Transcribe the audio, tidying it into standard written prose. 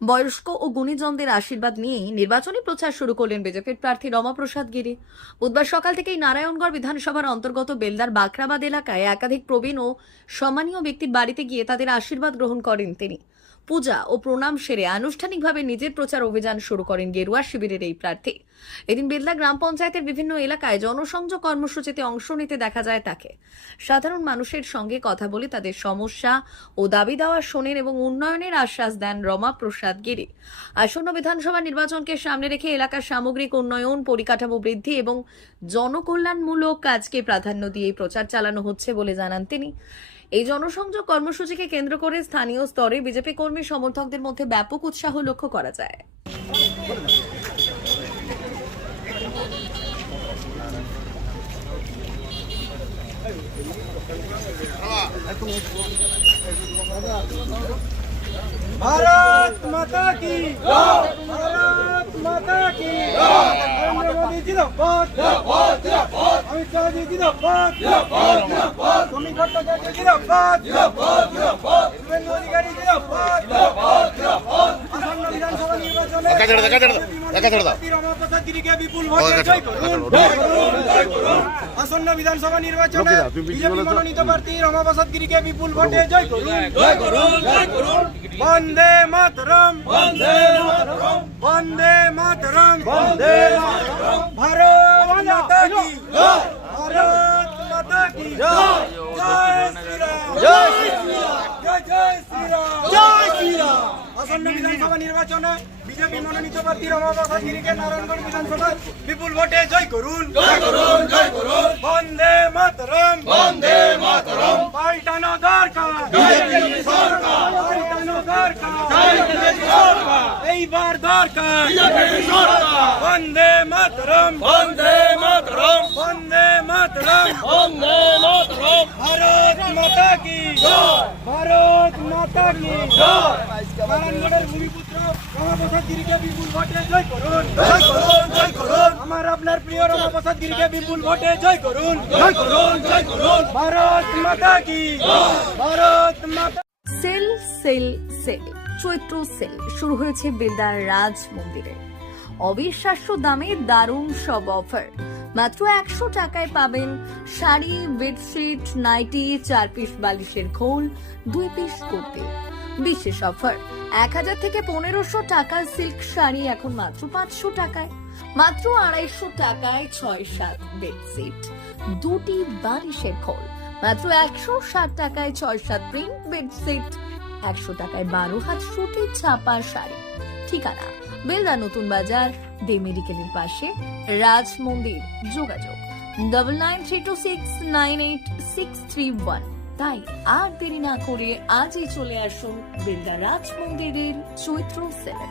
বয়স্ক ও গুণীজনদের আশীর্বাদ নিয়েই নির্বাচনী প্রচার শুরু করলেন বিজেপির প্রার্থী রমাপ্রসাদ গিরি। বুধবার সকাল থেকেই নারায়ণগড় বিধানসভার অন্তর্গত বেলদার বাখরাবাদ এলাকায় একাধিক প্রবীণ ও সম্মানীয় ব্যক্তির বাড়িতে গিয়ে তাদের আশীর্বাদ গ্রহণ করেন তিনি। পূজা ও প্রণাম সেরে আনুষ্ঠানিকভাবে নিজের প্রচার অভিযান শুরু করেন গেরুয়া শিবিরের এই প্রার্থী। এদিন বেলদা গ্রাম পঞ্চায়েতের বিভিন্ন এলাকায় জনসংযোগ কর্মসূচিতে অংশ নিতে দেখা যায় তাকে। সাধারণ মানুষের সঙ্গে কথা বলে তাদের সমস্যা ও দাবি দেওয়া শোনেন এবং উন্নয়নের আশ্বাস দেন রমাপ্রসাদ গিরি। আসন্ন বিধানসভা নির্বাচনকে সামনে রেখে এলাকার সামগ্রিক উন্নয়ন, পরিকাঠামো বৃদ্ধি এবং জনকল্যাণমূলক কাজকে প্রাধান্য দিয়ে প্রচার চালানো হচ্ছে বলে জানান তিনি। এই জনসংযোগ কর্মসূচিকে কেন্দ্র করে স্থানীয় স্তরে বিজেপি কর্মী সমর্থকদের মধ্যে ব্যাপক উৎসাহ লক্ষ্য করা যায়। भारत माता की भारत माता की नरेंद्र मोदी जिंदाबाद अमित शाह जी जिंदाबाद सुमित भट्टाचार्य जिंदाबाद शुभेंदु अधिकारी जिंदाबाद आसन्न विधानसभा निर्वाचने रमाप्रसाद गिरी के विपुल भोटे जय করুন আসন্ন বিধানসভা নির্বাচনে বিজেপি মনোনীত প্রার্থী রমাপ্রসাদ গিরিকে বিপুল ভোটে জয় করুন। বন্দে মাতরম বন্দে মাতরম বন্দে মাতরম বন্দে মাতরম ভারত মাতা কি জয় ভারত মাতা কি জয় জয় শ্রীরাম জয় শ্রীরাম জয় শ্রীরাম জয় শ্রীরাম আসন্ন বিধানসভা নির্বাচনে বিজেপি মনোনীত প্রার্থী রমাপ্রসাদ গিরিকে নারায়ণগড় বিধানসভায় বিপুল ভোটে জয় করুন বন্দে মাতরম পাল্টানো দরকার পাল্টানো দরকার এইবার দরকার বন্দে মাতরম ভারত মাতা কি ভারত মাতা কি নারায়ণগড়ের ভূমিপুত্র রমাপ্রসাদ গিরিকে বিপুল ভোটে জয় করুন আমার আপনার প্রিয় রমাপ্রসাদ গিরিকে বিপুল ভোটে জয় করুন ভারত মাতা কি ভারত মাতা। সেল সেল সেল চৈত্র সেল শুরু হয়েছে বেলদার রাজ মন্দিরে। অবিশ্বাস্য দামে দারুণ সব অফার। মাত্র 100 টাকায় পাবেন শাড়ি, বেডশিট, নাইটি, 4 পিস বালিশের খোল, 2 পিস কুর্তি। বিশেষ অফার 1000 থেকে 1500 টাকার সিল্ক শাড়ি এখন মাত্র 500 টাকায়। মাত্র 250 টাকায় 6-7 বেডশিট, 2টি বালিশের খোল। মাত্র 160 টাকায় 6-7 প্রিন্ট বেডশিট, 100 টাকায় 12 হাত সুতি ছাপা শাড়ি। ঠিকানা বেলদা নতুন বাজার, দে মেডিকেলের পাশে, রাজ মন্দির। যোগাযোগ 9932698631। তাই আর দেরি না করে আজই চলে আসুন বেলদা রাজ মন্দিরের চৈত্র সেলে।